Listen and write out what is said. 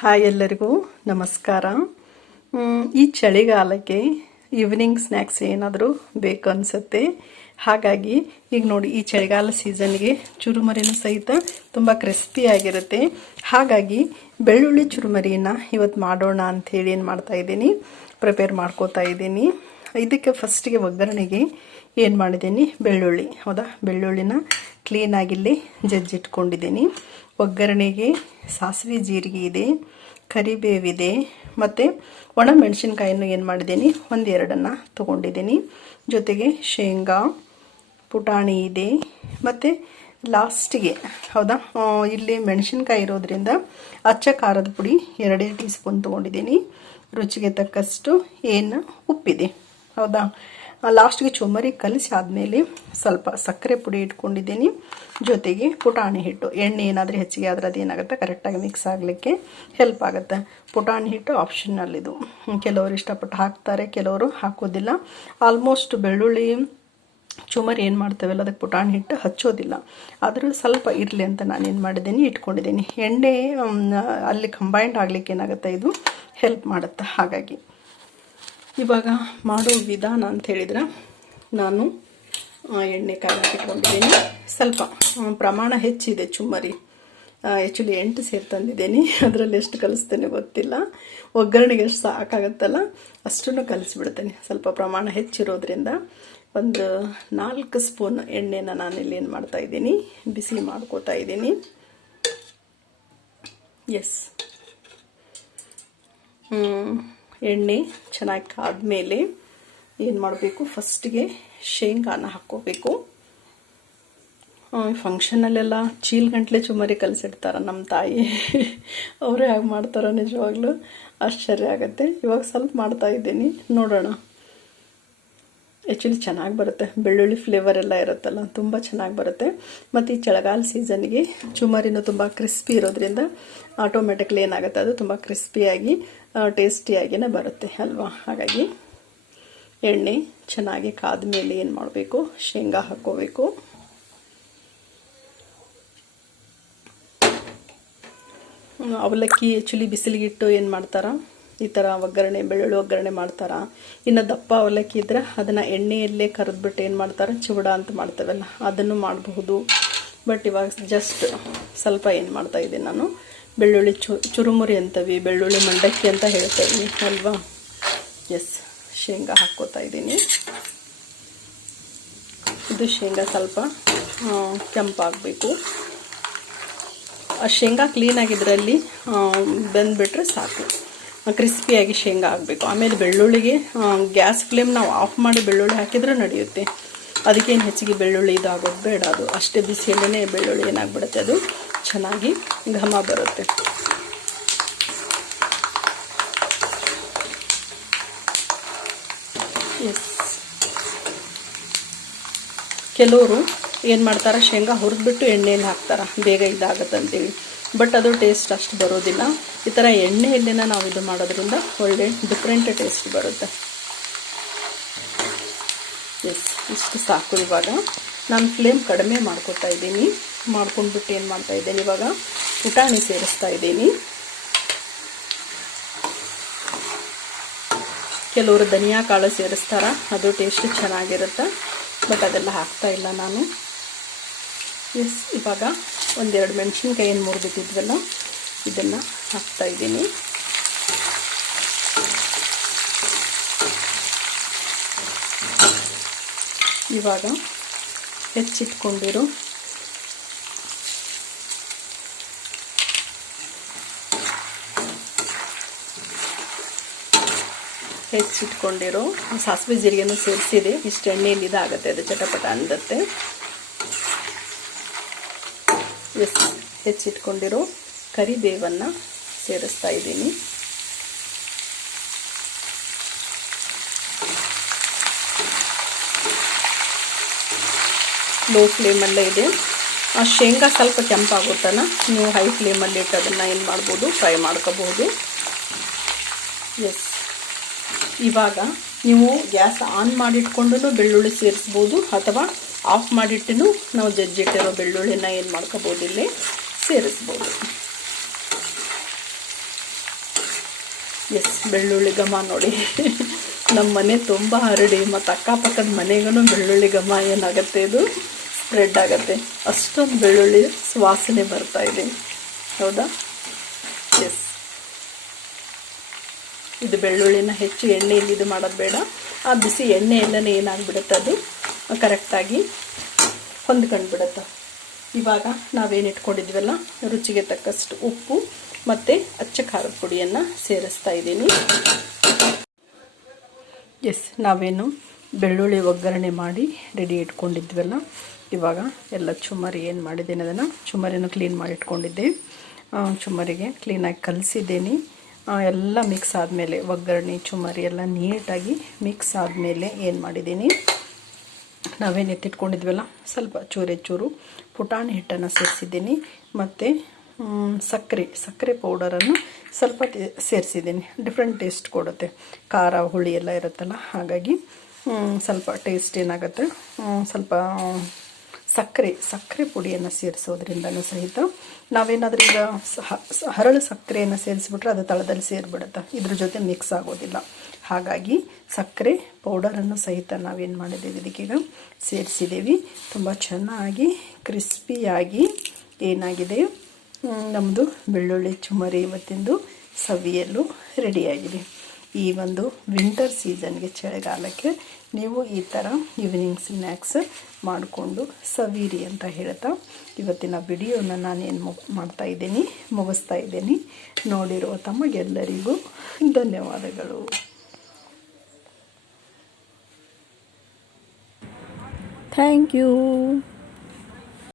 Hi ಎಲ್ಲರಿಗೂ, ನಮಸ್ಕಾರ. ಈ ಚಳಿಗಾಲಕ್ಕೆ ಈವ್ನಿಂಗ್ ಸ್ನ್ಯಾಕ್ಸ್ ಏನಾದರೂ ಬೇಕು ಅನಿಸುತ್ತೆ. ಹಾಗಾಗಿ, ಈಗ ನೋಡಿ, ಈ ಚಳಿಗಾಲ ಸೀಸನ್ಗೆ ಚುರುಮರಿನೂ ಸಹಿತ ತುಂಬ ಕ್ರಿಸ್ಪಿಯಾಗಿರುತ್ತೆ ಹಾಗಾಗಿ, ಬೆಳ್ಳುಳ್ಳಿ ಚುರುಮರಿನ ಇವತ್ತು ಮಾಡೋಣ ಅಂಥೇಳಿ ಏನು ಮಾಡ್ತಾ ಇದ್ದೀನಿ ಪ್ರಿಪೇರ್ ಮಾಡ್ಕೋತಾ ಇದ್ದೀನಿ. ಇದಕ್ಕೆ ಫಸ್ಟಿಗೆ ಒಗ್ಗರಣೆಗೆ ಏನು ಮಾಡಿದ್ದೀನಿ? ಬೆಳ್ಳುಳ್ಳಿ. ಹೌದಾ? ಬೆಳ್ಳುಳ್ಳಿನ ಕ್ಲೀನಾಗಿಲ್ಲಿ ಜಜ್ಜಿಟ್ಕೊಂಡಿದ್ದೀನಿ. ಒಗ್ಗರಣೆಗೆ ಸಾಸಿವೆ ಜೀರಿಗೆ ಇದೆ ಕರಿಬೇವಿದೆ ಮತ್ತು ಒಣ ಮೆಣಸಿನ್ಕಾಯನ್ನು ಏನು ಮಾಡಿದ್ದೀನಿ? ಒಂದೆರಡನ್ನು ತೊಗೊಂಡಿದ್ದೀನಿ. ಜೊತೆಗೆ ಶೇಂಗಾ, ಪುಟಾಣಿ ಇದೆ, ಮತ್ತು ಲಾಸ್ಟಿಗೆ, ಹೌದಾ? ಇಲ್ಲಿ ಮೆಣಸಿನ್ಕಾಯಿ ಇರೋದ್ರಿಂದ ಅಚ್ಚ ಖಾರದ ಪುಡಿ ಎರಡೇ ಟೀ ಸ್ಪೂನ್ ತೊಗೊಂಡಿದ್ದೀನಿ. ರುಚಿಗೆ ತಕ್ಕಷ್ಟು ಏನು? ಉಪ್ಪಿದೆ. ಹೌದಾ? ಲಾಸ್ಟ್ಗೆ ಚುಮರಿ ಕಲಿಸಿ ಆದಮೇಲೆ ಸ್ವಲ್ಪ ಸಕ್ಕರೆ ಪುಡಿ ಇಟ್ಕೊಂಡಿದ್ದೀನಿ. ಜೊತೆಗೆ ಪುಟಾಣಿ ಹಿಟ್ಟು. ಎಣ್ಣೆ ಏನಾದರೂ ಹೆಚ್ಚಿಗೆ ಆದರೆ ಅದೇನಾಗುತ್ತೆ? ಕರೆಕ್ಟಾಗಿ ಮಿಕ್ಸ್ ಆಗಲಿಕ್ಕೆ ಹೆಲ್ಪ್ ಆಗುತ್ತೆ. ಪುಟಾಣಿ ಹಿಟ್ಟು ಆಪ್ಷನಲ್ ಕೆಲವರು ಇಷ್ಟಪಟ್ಟು ಹಾಕ್ತಾರೆ, ಕೆಲವರು ಹಾಕೋದಿಲ್ಲ. ಆಲ್ಮೋಸ್ಟ್ ಬೆಳ್ಳುಳ್ಳಿ, ಚುಮರಿ ಏನು ಮಾಡ್ತೇವಲ್ಲ, ಅದಕ್ಕೆ ಪುಟಾಣಿ ಹಿಟ್ಟು ಹಚ್ಚೋದಿಲ್ಲ. ಆದರೂ ಸ್ವಲ್ಪ ಇರಲಿ ಅಂತ ನಾನು ಏನು ಮಾಡಿದ್ದೀನಿ, ಇಟ್ಕೊಂಡಿದ್ದೀನಿ. ಎಣ್ಣೆ ಅಲ್ಲಿ ಕಂಬೈಂಡ್ ಆಗಲಿಕ್ಕೆ ಏನಾಗುತ್ತೆ ಇದು? ಹೆಲ್ಪ್ ಮಾಡುತ್ತೆ. ಹಾಗಾಗಿ. ಇವಾಗ ಮಾಡೋ ವಿಧಾನ ಅಂತ ಹೇಳಿದ್ರೆ ನಾನು ಎಣ್ಣೆ ಕಾಯಿ ಸ್ವಲ್ಪ ಪ್ರಮಾಣ ಹೆಚ್ಚಿದೆ ಚುಮ್ಮರಿ. ಆ್ಯಕ್ಚುಲಿ ಎಂಟು ಸೇರಿ ತಂದಿದ್ದೀನಿ. ಅದರಲ್ಲಿ ಎಷ್ಟು ಕಲಿಸ್ತೇನೆ ಗೊತ್ತಿಲ್ಲ. ಒಗ್ಗರಣೆಗೆ ಎಷ್ಟು ಸಾಕಾಗತ್ತಲ್ಲ, ಅಷ್ಟನ್ನು ಕಲಿಸ್ಬಿಡ್ತೇನೆ. ಸ್ವಲ್ಪ ಪ್ರಮಾಣ ಹೆಚ್ಚಿರೋದ್ರಿಂದ ಒಂದು ನಾಲ್ಕು ಸ್ಪೂನ್ ಎಣ್ಣೆನ ನಾನಿಲ್ಲಿ ಏನು ಮಾಡ್ತಾ ಇದ್ದೀನಿ, ಬಿಸಿ ಮಾಡ್ಕೋತಾ ಇದ್ದೀನಿ. ಎಸ್ ಎಣ್ಣೆ ಚೆನ್ನಾಗಿ ಕಾದ್ಮೇಲೆ ಏನು ಮಾಡಬೇಕು? ಫಸ್ಟಿಗೆ ಶೇಂಗಾನ ಹಾಕ್ಕೋಬೇಕು. ಫಂಕ್ಷನಲ್ಲೆಲ್ಲ ಚೀಲ್ ಗಂಟ್ಲೆ ಚುಮರಿ ಕಲಿಸಿಡ್ತಾರೆ ನಮ್ಮ ತಾಯಿ. ಅವರೇ ಹಾಗೆ ಮಾಡ್ತಾರೋ ನಿಜವಾಗ್ಲೂ. ಆಶ್ಚರ್ಯ ಆಗುತ್ತೆ. ಇವಾಗ ಸ್ವಲ್ಪ ಮಾಡ್ತಾ ಇದ್ದೀನಿ. ನೋಡೋಣ. ಆ್ಯಕ್ಚುಲಿ ಚೆನ್ನಾಗಿ ಬರುತ್ತೆ. ಬೆಳ್ಳುಳ್ಳಿ ಫ್ಲೇವರ್ ಎಲ್ಲ ಇರುತ್ತಲ್ಲ, ತುಂಬ ಚೆನ್ನಾಗಿ ಬರುತ್ತೆ. ಮತ್ತು ಈ ಚಳಿಗಾಲ ಸೀಸನ್ಗೆ ಚುಮರಿನೂ ತುಂಬ ಕ್ರಿಸ್ಪಿ ಇರೋದ್ರಿಂದ ಆಟೋಮೆಟಿಕ್ಲಿ ಏನಾಗುತ್ತೆ? ಅದು ತುಂಬ ಕ್ರಿಸ್ಪಿಯಾಗಿ ಟೇಸ್ಟಿಯಾಗಿಯೇ ಬರುತ್ತೆ, ಅಲ್ವಾ? ಹಾಗಾಗಿ ಎಣ್ಣೆ ಚೆನ್ನಾಗಿ ಕಾದ ಮೇಲೆ ಏನು ಮಾಡಬೇಕು? ಶೇಂಗಾ ಹಾಕ್ಕೋಬೇಕು. ಅವಲಕ್ಕಿ ಆ್ಯಕ್ಚುಲಿ ಬಿಸಿಲಿಗಿಟ್ಟು ಏನು ಮಾಡ್ತಾರ? ಈ ಥರ ಒಗ್ಗರಣೆ, ಬೆಳ್ಳುಳ್ಳಿ ಒಗ್ಗರಣೆ ಮಾಡ್ತಾರ? ಇನ್ನು ದಪ್ಪ ಅವಲಕ್ಕಿ ಇದ್ರೆ ಅದನ್ನು ಎಣ್ಣೆಯಲ್ಲೇ ಕರೆದ್ಬಿಟ್ಟು ಏನು ಮಾಡ್ತಾರೆ? ಚೂಡ ಅಂತ ಮಾಡ್ತೇವಲ್ಲ, ಅದನ್ನು ಮಾಡಬಹುದು. ಬಟ್ ಇವಾಗ ಜಸ್ಟ್ ಸ್ವಲ್ಪ ಏನು ಮಾಡ್ತಾ ಇದ್ದೀನಿ ನಾನು. ಬೆಳ್ಳುಳ್ಳಿ ಚು, ಚುರುಮುರಿ ಅಂತವಿ, ಬೆಳ್ಳುಳ್ಳಿ ಮಂಡಕ್ಕಿ ಅಂತ ಹೇಳ್ತಾ ಇದ್ದೀನಿ, ಅಲ್ವಾ? ಎಸ್ ಶೇಂಗಾ ಹಾಕ್ಕೋತಾ ಇದ್ದೀನಿ. ಇದು ಶೇಂಗಾ ಸ್ವಲ್ಪ ಕೆಂಪಾಗಬೇಕು. ಆ ಶೇಂಗಾ ಕ್ಲೀನಾಗಿದ್ರಲ್ಲಿ ಬೆಂದುಬಿಟ್ರೆ ಸಾಕು. ಕ್ರಿಸ್ಪಿಯಾಗಿ ಶೇಂಗಾ ಆಗಬೇಕು. ಆಮೇಲೆ ಬೆಳ್ಳುಳ್ಳಿಗೆ ಗ್ಯಾಸ್ ಫ್ಲೇಮ್ ನಾವು ಆಫ್ ಮಾಡಿ ಬೆಳ್ಳುಳ್ಳಿ ಹಾಕಿದ್ರೆ ನಡೆಯುತ್ತೆ. ಅದಕ್ಕೇನು ಹೆಚ್ಚಿಗೆ ಬೆಳ್ಳುಳ್ಳಿ ಇದಾಗೋದು ಬೇಡ ಅದು. ಅಷ್ಟೇ ಬಿಸಿಯಲ್ಲೇ ಬೆಳ್ಳುಳ್ಳಿ ಏನಾಗ್ಬಿಡುತ್ತೆ ಅದು. ಚೆನ್ನಾಗಿ ಘಮ ಬರುತ್ತೆ. ಎಸ್ ಕೆಲವರು ಏನು ಮಾಡ್ತಾರೆ, ಶೇಂಗಾ ಹುರಿದ್ಬಿಟ್ಟು ಎಣ್ಣೆಯಲ್ಲಿ ಹಾಕ್ತಾರೆ, ಬೇಗ ಇದಾಗತ್ತಂತೇಳಿ. ಬಟ್ ಅದು ಟೇಸ್ಟ್ ಅಷ್ಟು ಬರೋದಿಲ್ಲ. ಈ ಥರ ಎಣ್ಣೆಯಲ್ಲಿನ ನಾವು ಇದು ಮಾಡೋದ್ರಿಂದ ಒಳ್ಳೆ ಡಿಫ್ರೆಂಟ್ ಟೇಸ್ಟ್ ಬರುತ್ತೆ. ಎಸ್ ಇಷ್ಟು ಸಾಕು ಇವಾಗ. ನಾನು ಫ್ಲೇಮ್ ಕಡಿಮೆ ಮಾಡ್ಕೊತಾ ಇದ್ದೀನಿ. ಮಾಡ್ಕೊಂಡ್ಬಿಟ್ಟು ಏನು ಮಾಡ್ತಾ ಇದ್ದೇನೆ? ಇವಾಗ ಪುಟಾಣಿ ಸೇರಿಸ್ತಾ ಇದ್ದೀನಿ. ಕೆಲವರು ಧನಿಯಾ ಕಾಳು ಸೇರಿಸ್ತಾರ? ಅದು ಟೇಸ್ಟ್ ಚೆನ್ನಾಗಿರುತ್ತೆ. ಬಟ್ ಅದೆಲ್ಲ ಹಾಕ್ತಾ ಇಲ್ಲ ನಾನು. ಎಸ್ ಇವಾಗ ಒಂದೆರಡು ಮೆಣಸಿನ್ಕಾಯಿ ಏನು ಮುರಿದಿಟ್ಟಿದ್ವಲ್ಲ, ಇದನ್ನು ಹಾಕ್ತಾ ಇದ್ದೀನಿ. ಇವಾಗ ಹೆಚ್ಚಿಟ್ಕೊಂಡಿರೋ. ಹೆಚ್ಚಿಟ್ಕೊಂಡಿರೋ. ಸಾಸಿವೆ ಜೀರಿಗೆನೂ ಸೇರಿಸಿದೆ. ಇಷ್ಟು ಎಣ್ಣೆಯಲ್ಲಿ ಇದಾಗುತ್ತೆ, ಅದು ಚಟಪಟ ಅಂದತ್ತೆ. ಹೆಚ್ಚಿಟ್ಕೊಂಡಿರೋ. ಕರಿಬೇವನ್ನು ಸೇರಿಸ್ತಾ ಇದ್ದೀನಿ. ಲೋ ಫ್ಲೇಮಲ್ಲೇ ಇದೆ. ಆ ಶೇಂಗಾ ಸ್ವಲ್ಪ ಕೆಂಪಾಗುತ್ತನ ನೀವು ಹೈ ಫ್ಲೇಮಲ್ಲಿ ಇಟ್ಟು ಅದನ್ನು ಏನು ಮಾಡ್ಬೋದು ಫ್ರೈ ಮಾಡ್ಕೋಬೋದು ಎಸ್ ಇವಾಗ ನೀವು ಗ್ಯಾಸ್ ಆನ್ ಮಾಡಿಟ್ಕೊಂಡು ಬೆಳ್ಳುಳ್ಳಿ ಸೇರಿಸ್ಬೋದು, ಅಥವಾ ಆಫ್ ಮಾಡಿಟ್ಟು ನಾವು ಜಜ್ಜಿಟ್ಟಿರೋ ಬೆಳ್ಳುಳ್ಳಿನ ಏನು ಮಾಡ್ಕೋಬೋದು ಇಲ್ಲಿ ಸೇರಿಸ್ಬೋದು. ಎಸ್ ಬೆಳ್ಳುಳ್ಳಿ ಘಮ ನೋಡಿ. ನಮ್ಮ ಮನೆ ತುಂಬ ಹರಡಿ, ಮತ್ತು ಅಕ್ಕಪಕ್ಕದ ಮನೆಗೂ ಬೆಳ್ಳುಳ್ಳಿ ಘಮ ಏನಾಗುತ್ತೆ ಇದು? ಸ್ಪ್ರೆಡ್ ಆಗುತ್ತೆ. ಅಷ್ಟೊಂದು ಬೆಳ್ಳುಳ್ಳಿ ಸುವಾಸನೆ ಬರ್ತಾ ಇದೆ. ಹೌದಾ? ಎಸ್ ಇದು ಬೆಳ್ಳುಳ್ಳಿನ ಹೆಚ್ಚು ಎಣ್ಣೆಯಲ್ಲಿ ಇದು ಮಾಡೋದು ಬೇಡ. ಆ ಬಿಸಿ ಎಣ್ಣೆ ಏನಾಗ್ಬಿಡುತ್ತೆ ಅದು? ಕರೆಕ್ಟಾಗಿ ಹೊಂದ್ಕೊಂಡು ಬಿಡುತ್ತೆ ಇವಾಗ ನಾವೇನು ಇಟ್ಕೊಂಡಿದ್ವಲ್ಲ? ರುಚಿಗೆ ತಕ್ಕಷ್ಟು ಉಪ್ಪು ಮತ್ತು ಅಚ್ಚ ಖಾರದ ಪುಡಿಯನ್ನು ಸೇರಿಸ್ತಾ ಇದ್ದೀನಿ. ಎಸ್ ನಾವೇನು ಬೆಳ್ಳುಳ್ಳಿ ಒಗ್ಗರಣೆ ಮಾಡಿ ರೆಡಿ ಇಟ್ಕೊಂಡಿದ್ವಲ್ಲ? ಇವಾಗ ಎಲ್ಲ ಚುಮರಿ ಏನು ಮಾಡಿದ್ದೀನಿ ಅದನ್ನು. ಚುಮ್ಮರಿನೂ ಕ್ಲೀನ್ ಮಾಡಿ ಇಟ್ಕೊಂಡಿದ್ದೆ ಆ, ಚುಮ್ಮರಿಗೆ ಕ್ಲೀನಾಗಿ ಕಲಿಸಿದ್ದೀನಿ. ಎಲ್ಲ ಮಿಕ್ಸ್ ಆದಮೇಲೆ ಒಗ್ಗರಣೆ ಚುಮರಿ ಎಲ್ಲ ನೀಟಾಗಿ ಮಿಕ್ಸ್ ಆದಮೇಲೆ ಏನು ಮಾಡಿದ್ದೀನಿ? ನಾವೇನು ಎತ್ತಿಟ್ಕೊಂಡಿದ್ವಲ್ಲ ಸ್ವಲ್ಪ ಚೂರೆ ಚೂರು ಪುಟಾಣಿ ಹಿಟ್ಟನ್ನು ಸೇರಿಸಿದ್ದೀನಿ. ಮತ್ತು ಸಕ್ಕರೆ ಸಕ್ಕರೆ ಪೌಡರನ್ನು ಸ್ವಲ್ಪ ಸೇರಿಸಿದ್ದೀನಿ. ಡಿಫ್ರೆಂಟ್ ಟೇಸ್ಟ್ ಕೊಡುತ್ತೆ. ಖಾರ ಹುಳಿ ಎಲ್ಲ ಇರುತ್ತಲ್ಲ ಹಾಗಾಗಿ ಸ್ವಲ್ಪ ಟೇಸ್ಟ್ ಏನಾಗುತ್ತೆ? ಸ್ವಲ್ಪ ಸಕ್ಕರೆ ಸಕ್ಕರೆ ಪುಡಿಯನ್ನು ಸೇರಿಸೋದ್ರಿಂದನೂ ಸಹಿತ ನಾವೇನಾದರೂ ಈಗ ಹರಳು ಸಕ್ಕರೆಯನ್ನು ಸೇರಿಸ್ಬಿಟ್ರೆ ಅದು ತಳದಲ್ಲಿ ಸೇರಿಬಿಡುತ್ತೆ? ಇದ್ರ ಜೊತೆ ಮಿಕ್ಸ್ ಆಗೋದಿಲ್ಲ. ಹಾಗಾಗಿ ಸಕ್ಕರೆ ಪೌಡರನ್ನು ಸಹಿತ ನಾವೇನು ಮಾಡಿದ್ದೀವಿ ಇದಕ್ಕೀಗ ಸೇರಿಸಿದ್ದೀವಿ ತುಂಬ ಚೆನ್ನಾಗಿ ಕ್ರಿಸ್ಪಿಯಾಗಿ ಏನಾಗಿದೆ? ನಮ್ಮದು ಬೆಳ್ಳುಳ್ಳಿ ಚುಮರಿ ಇವತ್ತಿಂದು ಸವಿಯಲು ರೆಡಿಯಾಗಿದೆ. ಈ ಒಂದು ವಿಂಟರ್ ಸೀಸನ್ಗೆ ಚಳಿಗಾಲಕ್ಕೆ ನೀವು ಈ ಥರ ಈವ್ನಿಂಗ್ ಸ್ನ್ಯಾಕ್ಸ್ ಮಾಡಿಕೊಂಡು ಸವೀರಿ ಅಂತ ಹೇಳ್ತಾ ಇವತ್ತಿನ ವಿಡಿಯೋನ ನಾನೇನು ಮು, ಮಾಡ್ತಾ ಇದ್ದೀನಿ, ಮುಗಿಸ್ತಾ ಇದ್ದೀನಿ. ನೋಡಿರುವ ತಮಗೆಲ್ಲರಿಗೂ ಧನ್ಯವಾದಗಳು. Thank you